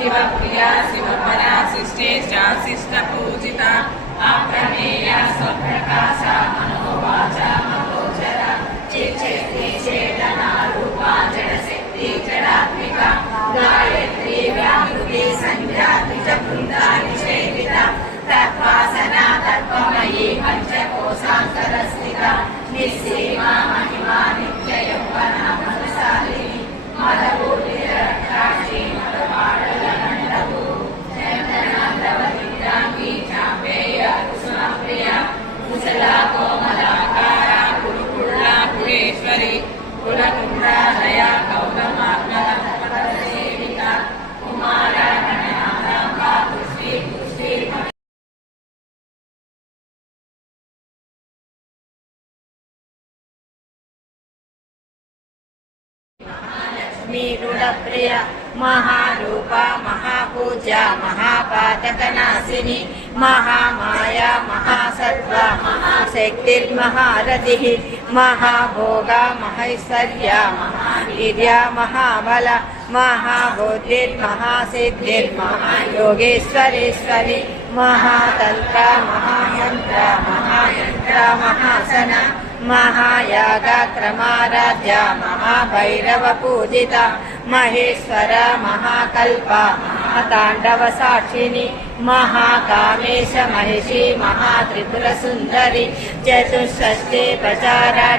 शिवप्रिया शिवपरा शिष्टेष्टा शिष्टपूजिता अप्रमेया स्वप्रकाशा मनोवाचा मनोचरा चिच्चेति चेतना रूपा जडशक्ति जडात्मिका गायत्री व्याहृति संज्ञा द्विजवृन्दा निषेविता तत्त्वासना तत्त्वमयी पंचकोशान्तरस्थिता निस्सीमा महिमा नित्ययौवना मधुशालिनी मदभूतिरक्षाक्षी मदपाटलगण्डभू चन्दनान्दवदित्राङ्गी चापेय कुसुमप्रिया कुशला कोमलाकारा कुरुकुल्ला कुलेश्वरी कुलकुण्डालया कौतमात्मकसेविता कुमारा गणनाथाम्बा पुष्टि पुष्टि मीरुडप्रिया महारूपा महापूजा महापातकनाशिनी महामाया महासत्त्वा महाशक्तिर्महारथिः महाभोगा महैश्वर्या महावीर्या महाबला महाबुद्धिर्महासिद्धिर्महायोगेश्वरेश्वरी महातन्त्रा महामन्त्रा महायन्त्रा महासना महायागक्रमाराध्या महाभैरवपूजिता महेश्वर महाकल्पा महाताण्डवसाक्षिणी महाकामेश महिषी महात्रिपुरसुन्दरी चतुष्षष्ठी प्रचारा